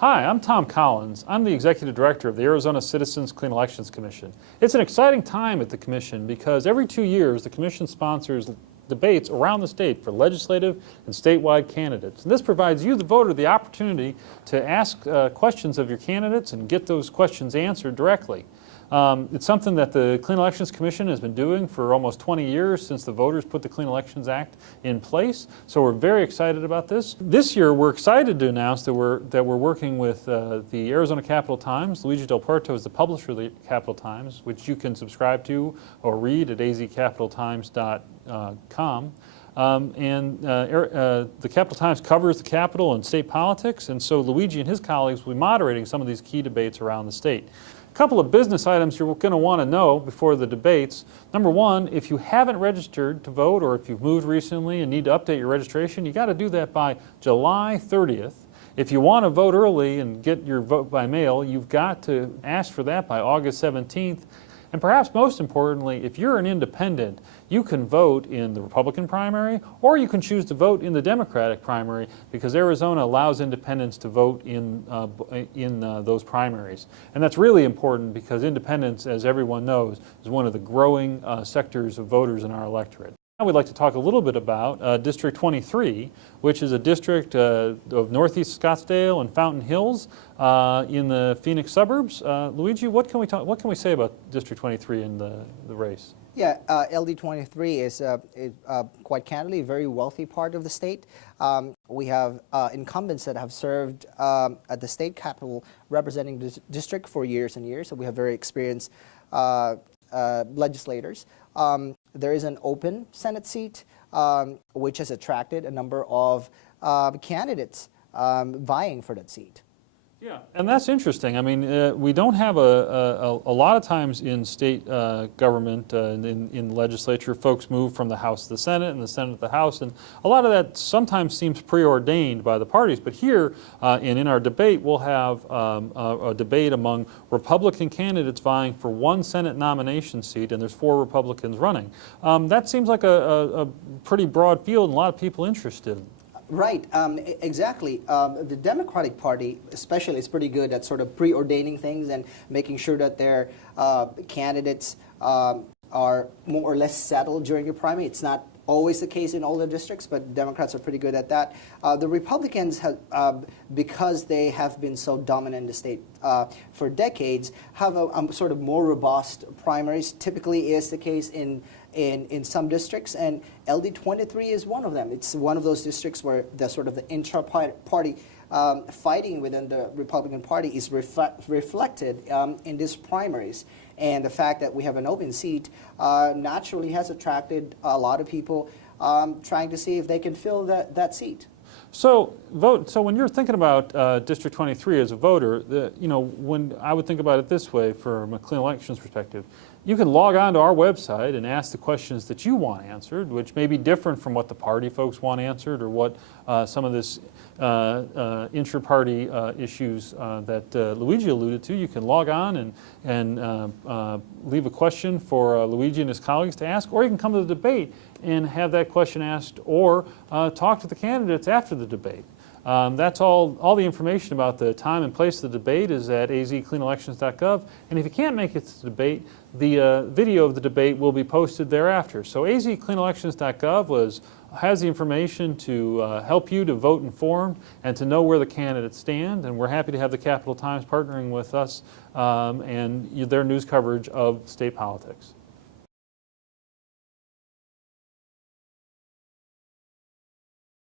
Hi, I'm Tom Collins. I'm the Executive Director of the Arizona Citizens Clean Elections Commission. It's an exciting time at the Commission because every 2 years the Commission sponsors debates around the state for legislative and statewide candidates. And this provides you, the voter, the opportunity to ask questions of your candidates and get those questions answered directly. It's something that the Clean Elections Commission has been doing for almost 20 years since the voters put the Clean Elections Act in place. So we're very excited about this. This year we're excited to announce that we're working with the Arizona Capital Times. Luigi Del Puerto is the publisher of the Capital Times, which you can subscribe to or read at azcapitaltimes.com. The Capital Times covers the Capitol and state politics, and so Luigi and his colleagues will be moderating some of these key debates around the state. A couple of business items you're going to want to know before the debates. Number one, if you haven't registered to vote or if you've moved recently and need to update your registration, you got to do that by July 30th. If you want to vote early and get your vote by mail, you've got to ask for that by August 17th. And perhaps most importantly, if you're an independent, you can vote in the Republican primary or you can choose to vote in the Democratic primary because Arizona allows independents to vote in those primaries. And that's really important because independents, as everyone knows, is one of the growing sectors of voters in our electorate. Now we'd like to talk a little bit about District 23, which is a district of northeast Scottsdale and Fountain Hills in the Phoenix suburbs. Luigi, what can we say about District 23 in the race? Yeah, LD23 is quite candidly a very wealthy part of the state. We have incumbents that have served at the state capitol representing the district for years and years, so we have very experienced legislators. There is an open Senate seat, which has attracted a number of candidates vying for that seat. Yeah, and that's interesting. I mean, we don't have a lot of times in state government, in the legislature, folks move from the House to the Senate and the Senate to the House, and a lot of that sometimes seems preordained by the parties. But here, in our debate, we'll have a debate among Republican candidates vying for one Senate nomination seat, and there's 4 Republicans running. That seems like a pretty broad field and a lot of people interested. Right, exactly. The Democratic Party especially is pretty good at sort of preordaining things and making sure that their candidates are more or less settled during a primary. It's not always the case in all the districts, but Democrats are pretty good at that. The Republicans, have, because they have been so dominant in the state for decades, have a sort of more robust primaries. Typically is the case in some districts, and LD23 is one of them. It's one of those districts where the sort of the intra-party fighting within the Republican Party is reflected in these primaries. And the fact that we have an open seat naturally has attracted a lot of people trying to see if they can fill that seat. So when you're thinking about District 23 as a voter, when I would think about it this way from a Clean Elections perspective, you can log on to our website and ask the questions that you want answered, which may be different from what the party folks want answered or what some of this intra-party issues that Luigi alluded to. You can log on and leave a question for Luigi and his colleagues to ask, or you can come to the debate and have that question asked, or talk to the candidates after the debate. That's all the information about the time and place of the debate is at azcleanelections.gov. And if you can't make it to the debate, the video of the debate will be posted thereafter. So azcleanelections.gov has the information to help you to vote informed and to know where the candidates stand. And we're happy to have the Capital Times partnering with us and their news coverage of state politics.